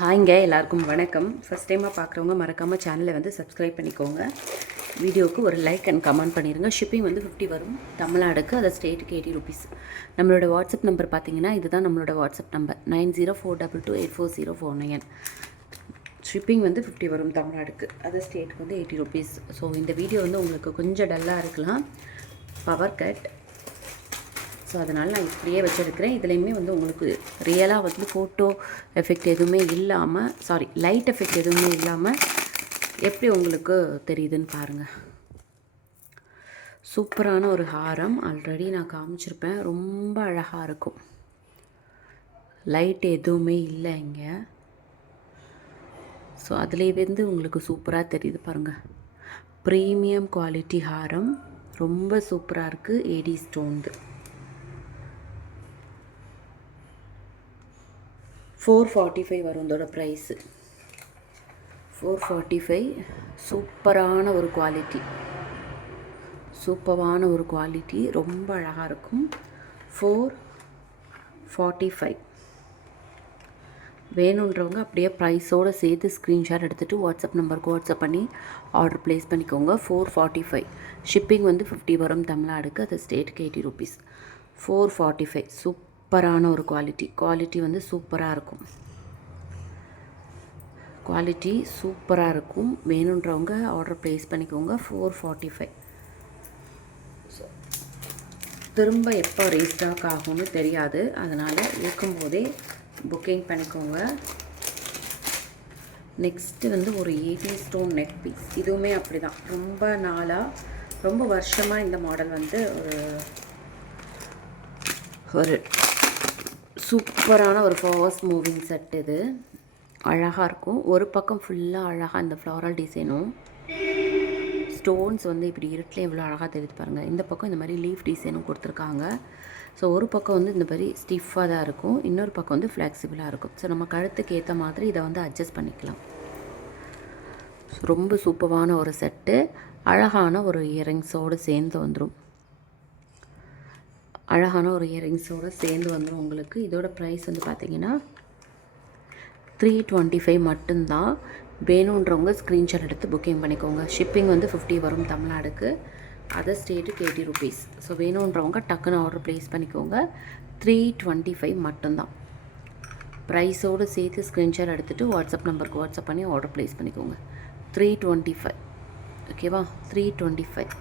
ஹாய்ங்க, எல்லாருக்கும் வணக்கம். ஃபஸ்ட் டைமாக பார்க்குறவங்க மறக்காமல் சேனலை வந்து சப்ஸ்கிரைப் பண்ணிக்கோங்க. வீடியோவுக்கு ஒரு லைக் அண்ட் கமெண்ட் பண்ணிடுங்க. ஷிப்பிங் வந்து 50 வரும் தமிழ்நாடுக்கு, அதை ஸ்டேட்டுக்கு 80 ருபீஸ். நம்மளோட வாட்ஸ்அப் நம்பர் பார்த்தீங்கன்னா இதுதான் நம்மளோட வாட்ஸ்அப் நம்பர் 9042228409. ஷிப்பிங் வந்து 50 வரும் தமிழ்நாடுக்கு, அது ஸ்டேட்டுக்கு வந்து 80 ருபீஸ். ஸோ இந்த வீடியோ வந்து உங்களுக்கு கொஞ்சம் டல்லாக இருக்கலாம், பவர் கட். ஸோ அதனால் நான் இப்படியே வச்சுருக்கிறேன். இதுலேயுமே வந்து உங்களுக்கு ரியலாக வந்து ஃபோட்டோ எஃபெக்ட் எதுவுமே இல்லாமல், லைட் எஃபெக்ட் எதுவுமே இல்லாமல் எப்படி உங்களுக்கு தெரியுதுன்னு பாருங்கள். சூப்பரான ஒரு ஹாரம், ஆல்ரெடி நான் காமிச்சிருப்பேன். ரொம்ப அழகாக இருக்கும், லைட் எதுவுமே இல்லை இங்கே. ஸோ அதிலே வந்து உங்களுக்கு சூப்பராக தெரியுது பாருங்கள். ப்ரீமியம் குவாலிட்டி ஹாரம், ரொம்ப சூப்பராக இருக்குது. ஏடி ஸ்டோன்து 445 வரும் இதோட ப்ரைஸு. 445. சூப்பரான ஒரு குவாலிட்டி, ரொம்ப அழகாக இருக்கும். 445 வேணுன்றவங்க அப்படியே ப்ரைஸோடு சேர்த்து ஸ்க்ரீன்ஷாட் எடுத்துகிட்டு வாட்ஸ்அப் நம்பருக்கு வாட்ஸ்அப் பண்ணி ஆர்டர் ப்ளேஸ் பண்ணிக்கோங்க. 445. ஷிப்பிங் வந்து 50 வரும் தமிழ்நாடுக்கு, அது ஸ்டேட்டுக்கு 80 ருபீஸ். 445 சூப்பரான ஒரு குவாலிட்டி வந்து சூப்பராக இருக்கும். வேணுன்றவங்க ஆர்டர் ப்ளேஸ் பண்ணிக்கோங்க. 445. ஸோ திரும்ப எப்போ ரீஸ்டாக் ஆகும்னு தெரியாது, அதனால் இருக்கும்போதே புக்கிங் பண்ணிக்கோங்க. நெக்ஸ்ட்டு வந்து ஒரு 80 ஸ்டோன் நெக் பீஸ். இதுவுமே அப்படி தான், ரொம்ப வருஷமாக இந்த மாடல் வந்து ஒரு சூப்பரான ஒரு ஃபாஸ்ட் மூவிங் செட். இது அழகாக இருக்கும். ஒரு பக்கம் ஃபுல்லாக அழகாக இந்த ஃப்ளாரல் டிசைனும் ஸ்டோன்ஸ் வந்து இப்படி இருட்டில் எவ்வளோ அழகாக தெரியுது பாருங்கள். இந்த பக்கம் இந்த மாதிரி லீஃப் டிசைனும் கொடுத்துருக்காங்க. ஸோ ஒரு பக்கம் வந்து இந்த மாதிரி ஸ்டிஃபாக தான் இருக்கும், இன்னொரு பக்கம் வந்து ஃப்ளெக்சிபிளாக இருக்கும். ஸோ நம்ம கழுத்துக்கு ஏற்ற மாதிரி இதை வந்து அட்ஜஸ்ட் பண்ணிக்கலாம். ரொம்ப சூப்பரான ஒரு செட்டு, அழகான ஒரு இயரிங்ஸோடு சேர்ந்து வந்துடும். உங்களுக்கு. இதோட ப்ரைஸ் வந்து பார்த்திங்கன்னா 325 மட்டும்தான். வேணுன்றவங்க ஸ்க்ரீன்ஷாட் எடுத்து புக்கிங் பண்ணிக்கோங்க. ஷிப்பிங் வந்து 50 வரும் தமிழ்நாடுக்கு, அதர் ஸ்டேட்டுக்கு 80 ருபீஸ். ஸோ வேணுன்றவங்க டக்குன்னு ஆர்டர் ப்ளேஸ் பண்ணிக்கோங்க. 325 மட்டும்தான். ப்ரைஸோடு சேர்த்து ஸ்க்ரீன்ஷாட் எடுத்துகிட்டு வாட்ஸ்அப் நம்பருக்கு வாட்ஸ்அப் பண்ணி ஆர்டர் ப்ளேஸ் பண்ணிக்கோங்க. 325. ஓகேவா? 325.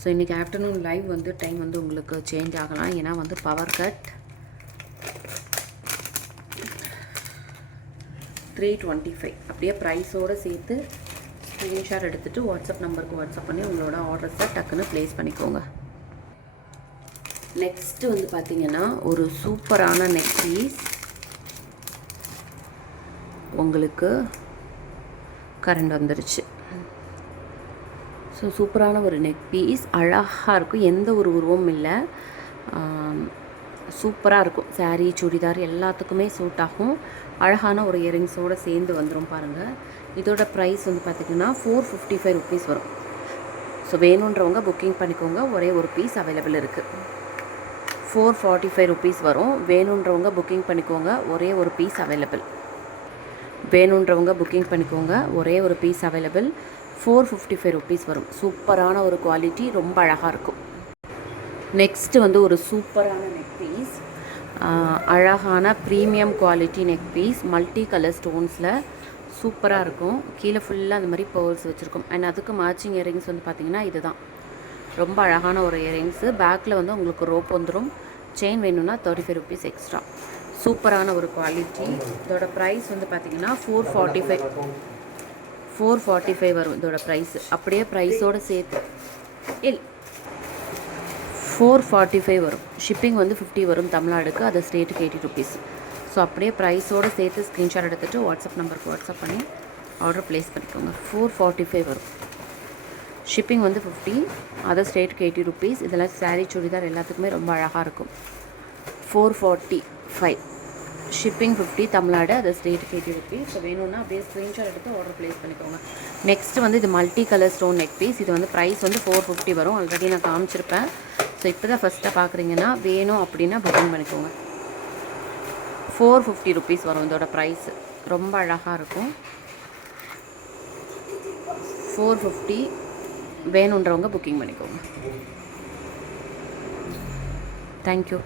ஸோ இன்றைக்கி ஆஃப்டர்நூன் லைவ் வந்து டைம் வந்து உங்களுக்கு சேஞ்ச் ஆகலாம், ஏன்னா வந்து பவர் கட். 325 அப்படியே ப்ரைஸோடு சேர்த்து ஸ்க்ரீன்ஷாட் எடுத்துகிட்டு வாட்ஸ்அப் நம்பருக்கு வாட்ஸ்அப் பண்ணி உங்களோட ஆர்டர்ஸை டக்குன்னு ப்ளேஸ் பண்ணிக்கோங்க. நெக்ஸ்ட்டு வந்து பார்த்திங்கன்னா ஒரு சூப்பரான நெக் பீஸ். உங்களுக்கு கரண்ட் வந்துருச்சு. ஸோ சூப்பரான ஒரு நெக் பீஸ், அழகாக இருக்கும், எந்த ஒரு உருவமும் இல்லை, சூப்பராக இருக்கும். சாரீ, சுடிதார் எல்லாத்துக்குமே சூட் ஆகும். அழகான ஒரு இயரிங்ஸோடு சேர்ந்து வந்துடும் பாருங்கள். இதோட ப்ரைஸ் வந்து பார்த்திங்கன்னா 455 ருபீஸ் வரும். ஸோ வேணுன்றவங்க புக்கிங் பண்ணிக்கோங்க. ஒரே ஒரு பீஸ் அவைலபிள் இருக்குது. 445 ருபீஸ் வரும். வேணுன்றவங்க புக்கிங் பண்ணிக்கோங்க. ஒரே ஒரு பீஸ் அவைலபிள். 455 ருபீஸ் வரும். சூப்பரான ஒரு குவாலிட்டி, ரொம்ப அழகாக இருக்கும். நெக்ஸ்ட்டு வந்து ஒரு சூப்பரான நெக் பீஸ், அழகான premium quality neck piece, multi colour ஸ்டோன்ஸில் சூப்பராக இருக்கும். கீழே ஃபுல்லாக அந்த மாதிரி பேர்ல்ஸ் வச்சுருக்கும். அண்ட் அதுக்கு மேட்சிங் இயரிங்ஸ் வந்து பார்த்திங்கன்னா இதுதான், ரொம்ப அழகான ஒரு இயரிங்ஸு. பேக்கில் வந்து உங்களுக்கு ரோப் வந்துடும். செயின் வேணும்னா 35 ருபீஸ் எக்ஸ்ட்ரா. சூப்பரான ஒரு குவாலிட்டி. இதோட ப்ரைஸ் வந்து பார்த்திங்கன்னா 445 வரும் இதோட ப்ரைஸு. அப்படியே ப்ரைஸோடு சேர்த்து 445 வரும். ஷிப்பிங் வந்து 50 வரும் தமிழ்நாடுக்கு, அது ஸ்டேட்டுக்கு 80 ருபீஸ். ஸோ அப்படியே ப்ரைஸோடு சேர்த்து ஸ்க்ரீன்ஷாட் எடுத்துகிட்டு வாட்ஸ்அப் நம்பருக்கு வாட்ஸ்அப் பண்ணி ஆர்டர் ப்ளேஸ் பண்ணிக்கோங்க. 445 வரும். ஷிப்பிங் வந்து 50, அதர் ஸ்டேட்டுக்கு 80 ருபீஸ். இதெல்லாம் சாரீ, சுடிதார் எல்லாத்துக்குமே ரொம்ப அழகாக இருக்கும். 445. ஷிப்பிங் 50 தமிழ்நாடு, அது ஸ்டேட்டுக்கு 80 ருபீஸ். ஸோ வேணும்னா அப்படியே ஸ்க்ரீன்ஷாட் எடுத்து ஆர்டர் ப்ளேஸ் பண்ணிக்கோங்க. நெக்ஸ்ட்டு வந்து இது multi colour stone neck piece. இது வந்து ப்ரைஸ் வந்து 450 வரும். ஆல்ரெடி நான் காமிச்சிருப்பேன். ஸோ இப்போ தான் ஃபஸ்ட்டாக பார்க்குறீங்கன்னா வேணும் அப்படின்னா புக்கிங் பண்ணிக்கோங்க. 450 ருபீஸ் வரும் இதோட ப்ரைஸு. ரொம்ப அழகாக இருக்கும். 450 வேணுன்றவங்க புக்கிங் பண்ணிக்கோங்க. தேங்க்யூ.